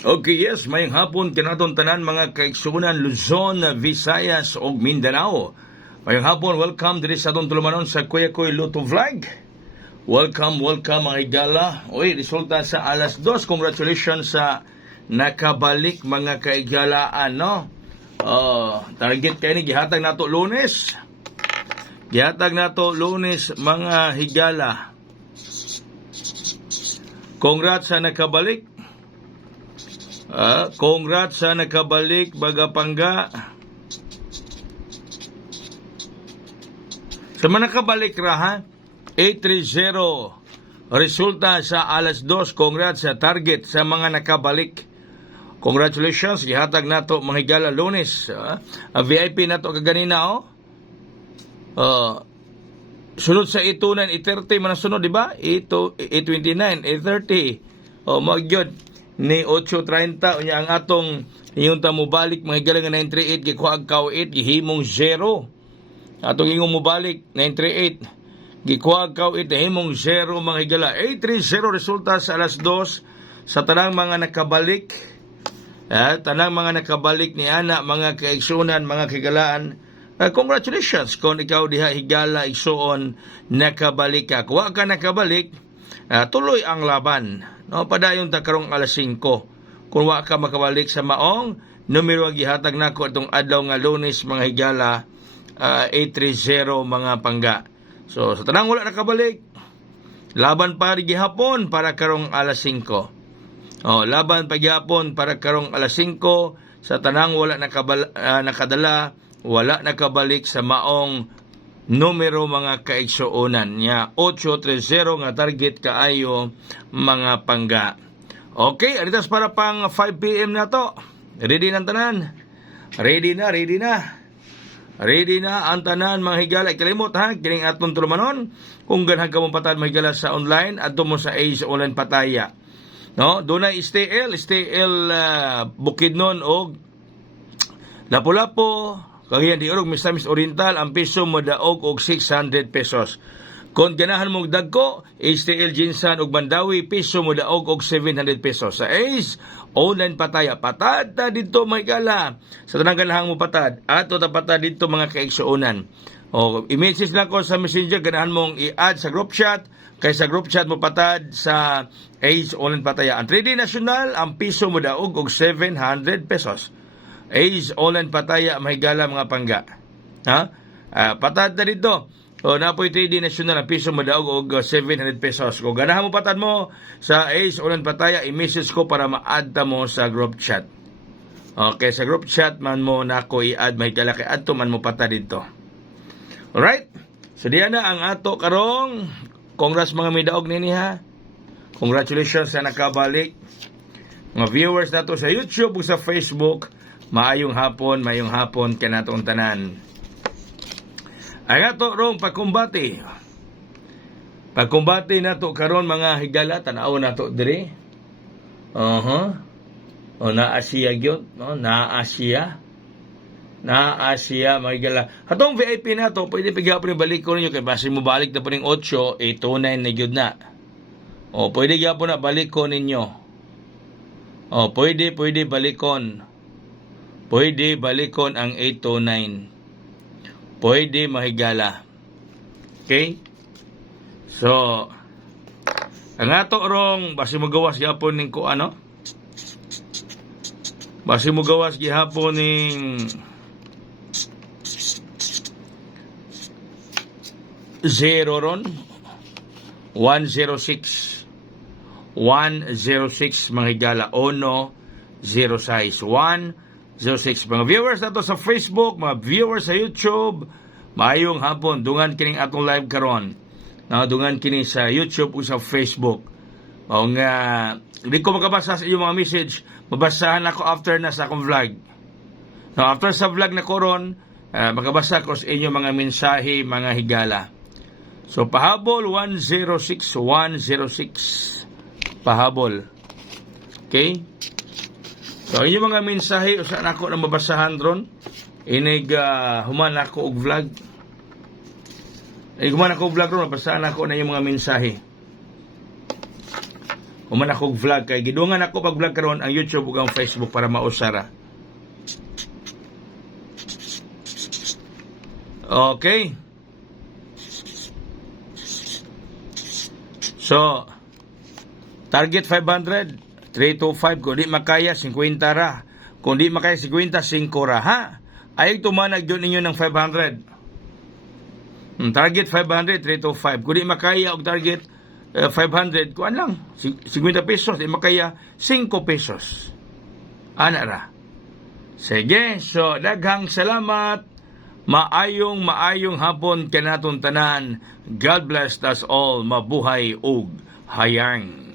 Okay, yes, mayang hapon kinaton tanan mga kaigsunan Luzon, Visayas ug Mindanao. Mayang hapon, welcome diri sa atong tulumanon sa Kuya Koy Luto Vlog. Welcome mga higala. Oy, resulta sa alas 2. Congratulations sa nakabalik mga kaigalaan, no? Target kay ni gihatag nato Lunes. Gihatag nato Lunes mga higala. Congrats sa nakabalik. Congrats sa nakabalik Bagapanga. Sa mga nakabalik ra ha, 830 resulta sa alas 2. Congrats sa target sa mga nakabalik. Congratulations, gihatag nato mga higala Lunes. Ang VIP nato kaganina sunod sa itunan 8:30 man sunod, di ba? 8:29, 8:30. Magyod ni 8:30 unya ang atong iyon ta mobalik mga higala nga 938 gikuha kaw 8 gihimong 0. Atong ingong mobalik 938 gikuha kaw 8 gihimong 0 mga higala. 830 resulta sa alas 2 sa tanang mga nakabalik. Tanang mga nakabalik ni ana mga kaigsunan mga higalaan. Congratulations kung ikaw diha higala igsuon nakabalik ka. Kuha ka nakabalik, tuloy ang laban. No, padayon ta karong alas 5. Kung wa ka makabalik sa maong numero ang gihatag nako itong adlaw nga Lunes mga higala, 830 mga pangga. So sa tanang wala nakabalik, laban pa rin gihapon para karong alas 5. Laban pa gihapon para karong alas 5 sa tanang wala nakadala, wala nakabalik sa maong numero mga kaigsuonan niya 830 nga target kaayo mga pangga. Okay, aritas para pang 5 PM na to. Ready na ang tanan? Ready na ang tanan mga higala. Ikalimot ha, kining atong tulumanon. Kung ganhan ka mong patad mga higala sa online, adto mo sa Ace Online Pataya. No, doon ay STL Bukidnon og Lapu-Lapu. Kagayan di orog Misamis Oriental, ang piso mo daog og 600 pesos. Kung ganahan mong dagko, HTL Jinsan ug Mandawi, piso mo daog og 700 pesos. Sa Ace Online Pataya, patad ta dito may gala. Sa tanang ganahang mo patad, ato ta patad dito mga kaigsuonan. I-message lang ko sa Messenger, ganahan mong i-add sa group chat, kay sa group chat mo patad sa Ace Online Pataya. Ang 3D National, ang piso mo daog og 700 pesos. Ace Online Pataya mahigala mga pangga. Patad na dito. Napoy 3D National ang piso mo daog og 700 pesos. Kung ganahan mo patad mo sa Ace Online Pataya, i-message ko para ma-add ta mo sa group chat. Okay, sa group chat man mo nako i-add mahigala kay adto man mo patad dito. Alright? So diyan na ang ato karong congrats mga may daog nini ha. Congratulations sa nakabalik. Mga viewers nato sa YouTube o sa Facebook. Maayong hapon kanatong tanan. Ang ato rong pagkumbati nato karon mga higala, tanaw nato diri. Naasiya gyud, no? Naasiya mga higala. Hatong VIP nato, pwede pigapon balik ko ninyo kay base mo balik na po ning 8, 829 na gyud na. Pwede gyapon na balik ko ninyo. Pwede balikon. Pwede balikon ang 829. Pwede mahigala. Okay? So, ang ato rong basi mo gawas gihapon ning ko ano? Basi mo gawas gihapon ning 0 ron 106 mga higala 106 mga viewers nato sa Facebook, mga viewers sa YouTube, maayong hapon. Dungan kining atong live karon. Dungan kini sa YouTube o sa Facebook. Hindi ko makabasa sa iyong mga message. Mabasahan ako after na sa akong vlog. After sa vlog na koron, makabasa ko sa inyong mga mensahe, mga higala. So, pahabol 106. Pahabol. Okay? So, inyong mga mensahe, saan ako na mabasahan ron? Inig human ako og vlog. Human ako og vlog ron, mabasahan ako na yung mga mensahe. Uman akong vlog kay gidungan ako pag vlog karon ang YouTube ug ang Facebook para mausara. Okay. So, target 500, 325. Kung di makaya, 50 ra. Kung di makaya 50, 5 ra, ha? Ay tumanag yun ninyo ng 500. Target 500, 325. Kung di makaya og target 500, kuan lang, 50 pesos. Di makaya, 5 pesos. Ana ra. Sige, so daghang salamat. Maayong hapon kanaton tanan. God bless us all. Mabuhay og hayang.